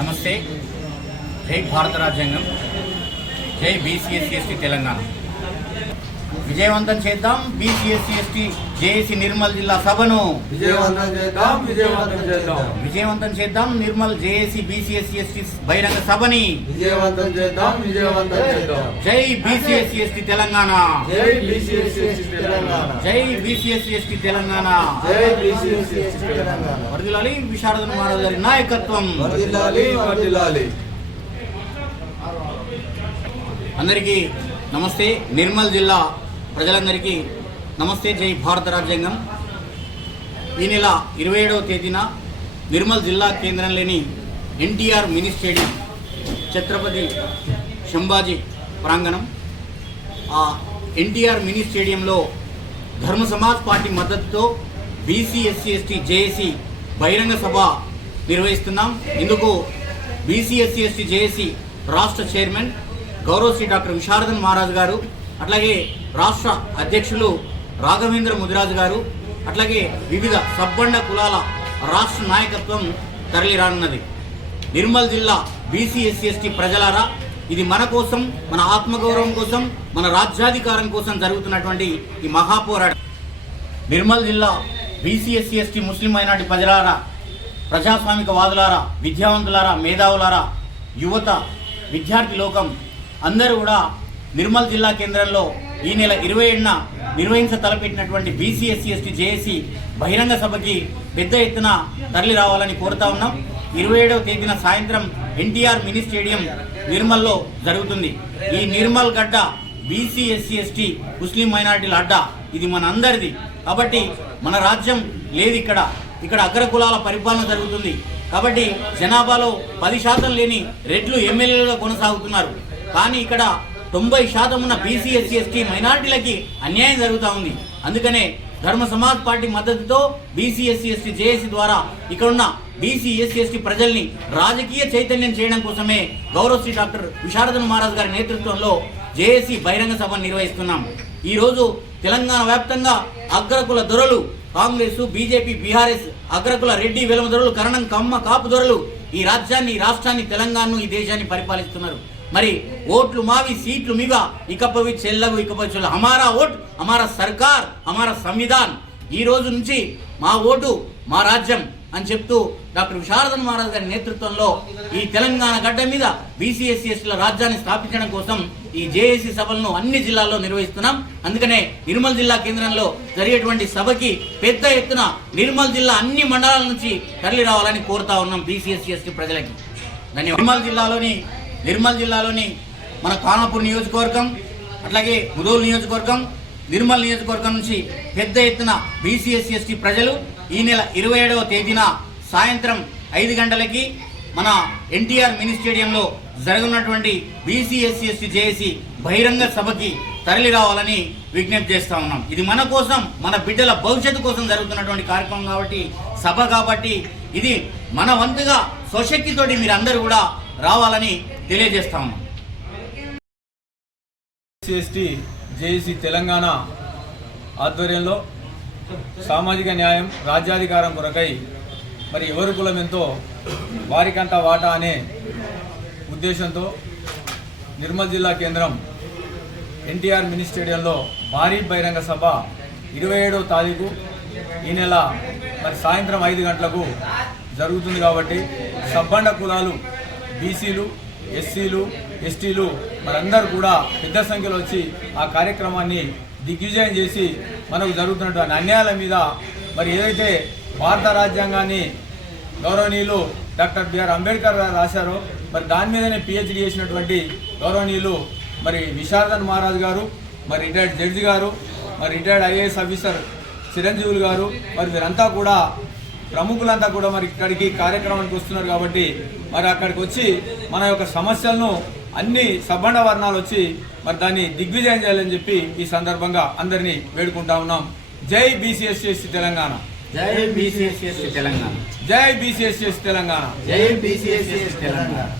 నమస్తే. జై భారత రాజ్యాంగం, జై బీసీఎస్సీ తెలంగాణ. విజయవంతం చేద్దాం బీసీఎస్సీ జేఏసీ నిర్మల్ జిల్లా సభను. విజయవంతం చేద్దాం నిర్మల్ జేఏసీ బీసీఎస్సీ బహిరంగ సభని. జై బీసీఎస్సీ తెలంగాణ, జై బీసీఎస్సీ తెలంగాణ. వర్ధిల్లాలి విశారద మహారాజ్ గారి నాయకత్వం. అందరికీ నమస్తే. నిర్మల్ జిల్లా ప్రజలందరికీ నమస్తే. జై భారత రాజ్యాంగం. ఈ నెల 27వ తేదీన నిర్మల్ జిల్లా కేంద్రంలోని ఎన్టీఆర్ మినీ స్టేడియం, ఛత్రపతి సంభాజీ ప్రాంగణం, ఆ ఎన్టీఆర్ మినీ స్టేడియంలో ధర్మ సమాజ్ పార్టీ మద్దతుతో బీసీఎస్సీ జేఏసీ బహిరంగ సభ నిర్వహిస్తున్నాం. ఇందుకు బీసీఎస్సీ జేఏసీ రాష్ట్ర చైర్మన్ గౌరవ శ్రీ డాక్టర్ విశారదన్ మహారాజ్ గారు, అట్లాగే రాష్ట్ర అధ్యక్షులు రాఘవేంద్ర ముదిరాజు గారు, అట్లాగే వివిధ సబ్బండ కులాల రాష్ట్ర నాయకత్వం తరలి రానున్నది. నిర్మల్ జిల్లా బీసీఎస్సీ ప్రజలారా, ఇది మన కోసం, మన ఆత్మగౌరవం కోసం, మన రాజ్యాధికారం కోసం జరుగుతున్నటువంటి ఈ మహాపోరాటం. నిర్మల్ జిల్లా బీసీఎస్సీ ముస్లిం మైనార్టీ ప్రజలారా, ప్రజాస్వామిక వాదులారా, విద్యావంతులారా, మేధావులారా, యువత, విద్యార్థి లోకం అందరూ కూడా నిర్మల్ జిల్లా కేంద్రంలో ఈ నెల 27న నిర్వహించ తలపెట్టినటువంటి బీసీఎస్సీ జేఏసీ బహిరంగ సభకి పెద్ద ఎత్తున తరలి రావాలని కోరుతా ఉన్నాం. 27వ తేదీన సాయంత్రం ఎన్టీఆర్ మినీ స్టేడియం నిర్మల్లో జరుగుతుంది. ఈ నిర్మల్ గడ్డ బీసీఎస్సీ ముస్లిం మైనారిటీల అడ్డ. ఇది మన అందరిది. కాబట్టి మన రాజ్యం లేదు ఇక్కడ అగ్ర కులాల పరిపాలన జరుగుతుంది. కాబట్టి జనాభాలో 10% లేని రెడ్లు ఎమ్మెల్యేలుగా కొనసాగుతున్నారు. కానీ ఇక్కడ 90% ఉన్న బీసీఎస్సీ మైనారిటీలకి అన్యాయం జరుగుతూ ఉంది. అందుకనే ధర్మ సమాజ్ పార్టీ మద్దతుతో బీసీఎస్సీ జేఏసీ ద్వారా ఇక్కడున్న బీసీఎస్సీ ప్రజల్ని రాజకీయ చైతన్యం చేయడం కోసమే గౌరవ శ్రీ డాక్టర్ విశారదన్ మహారాజ్ గారి నేతృత్వంలో జేఏసీ బహిరంగ సభ నిర్వహిస్తున్నాం. ఈరోజు తెలంగాణ వ్యాప్తంగా అగ్రకుల దొరలు, కాంగ్రెస్, బీజేపీ, బీఆర్ఎస్, అగ్రకుల రెడ్డి, వెలమ దొరలు, కరణం, కమ్మ, కాపు దొరలు ఈ రాజ్యాన్ని, ఈ రాష్ట్రాన్ని, తెలంగాణను, ఈ దేశాన్ని పరిపాలిస్తున్నారు. మరి ఓట్లు మావి, సీట్లు మీవా, ఇకపవి చెల్లవు, ఇకపవి చెల్ల. హమారా ఓట్, హమారా సర్కార్, హమారా సంవిధాన్. ఈ రోజు నుంచి మా ఓటు మా రాజ్యం అని చెప్తూ డాక్టర్ విశారదన్ మహారాజ్ గారి నేతృత్వంలో ఈ తెలంగాణ గడ్డ మీద బీసీఎస్సీల రాజ్యాన్ని స్థాపించడం కోసం ఈ జేఏసీ సభలను అన్ని జిల్లాల్లో నిర్వహిస్తున్నాం. అందుకనే నిర్మల్ జిల్లా కేంద్రంలో జరిగేటువంటి సభకి పెద్ద ఎత్తున నిర్మల్ జిల్లా అన్ని మండలాల నుంచి తరలి రావాలని కోరుతా ఉన్నాం బీసీఎస్సీ ప్రజలకి. ధన్యవాదాలు. నిర్మల్ జిల్లాలోని మన ఖానాపూర్ నియోజకవర్గం, అట్లాగే ముదోల్ నియోజకవర్గం, నిర్మల్ నియోజకవర్గం నుంచి పెద్ద ఎత్తున బీసీఎస్సీ ప్రజలు ఈ నెల 27వ తేదీన సాయంత్రం 5 గంటలకి మన ఎన్టీఆర్ మినీ స్టేడియంలో జరగనున్నటువంటి బీసీఎస్సీ జేఏసీ బహిరంగ సభకి తరలి రావాలని విజ్ఞప్తి చేస్తా ఉన్నాం. ఇది మన కోసం, మన బిడ్డల భవిష్యత్తు కోసం జరుగుతున్నటువంటి కార్యక్రమం సభ కాబట్టి ఇది మన వంతుగా స్వశక్తితోటి మీరందరూ కూడా రావాలని తెలియజేస్తా ఉన్నాం. ఎస్సీ జేఏసీ తెలంగాణ ఆధ్వర్యంలో సామాజిక న్యాయం, రాజ్యాధికారం కొరకై మరి ఎవరి కులం ఎంతో వారికంతా వాటా అనే ఉద్దేశంతో నిర్మల్ జిల్లా కేంద్రం ఎన్టీఆర్ మినీ స్టేడియంలో భారీ బహిరంగ సభ 27వ తారీఖు ఈ నెల మరి సాయంత్రం 5 గంటలకు జరుగుతుంది. కాబట్టి సబ్బండ కులాలు, బీసీలు, ఎస్సీలు, ఎస్టీలు మరందరూ కూడా పెద్ద సంఖ్యలో వచ్చి ఆ కార్యక్రమాన్ని దిగ్విజయం చేసి మనకు జరుగుతున్నటువంటి అన్యాయాల మీద మరి ఏదైతే భారత రాజ్యాంగాన్ని గౌరవనీయులు డాక్టర్ బిఆర్ అంబేద్కర్ గారు రాశారో మరి దాని మీదనే పిహెచ్డి చేసినటువంటి గౌరవనీయులు మరి విశారదన్ మహారాజ్ గారు, మరి రిటైర్డ్ జడ్జి గారు, మరి రిటైర్డ్ ఐఏఎస్ ఆఫీసర్ చిరంజీవులు గారు, మరి వీరంతా కూడా ప్రముఖులంతా కూడా మరి ఇక్కడికి కార్యక్రమానికి వస్తున్నారు. కాబట్టి మరి అక్కడికి వచ్చి మన యొక్క సమస్యలను అన్ని సబ్బండ వర్ణాలు వచ్చి మరి దాన్ని దిగ్విజయం చేయాలని చెప్పి ఈ సందర్భంగా అందరినీ వేడుకుంటా ఉన్నాం. జై బీసీఎస్సీ తెలంగాణ, జై బీసీఎస్సీ తెలంగాణ, జై బీసీఎస్సీ తెలంగాణ, జై బీసీఎస్సీ తెలంగాణ.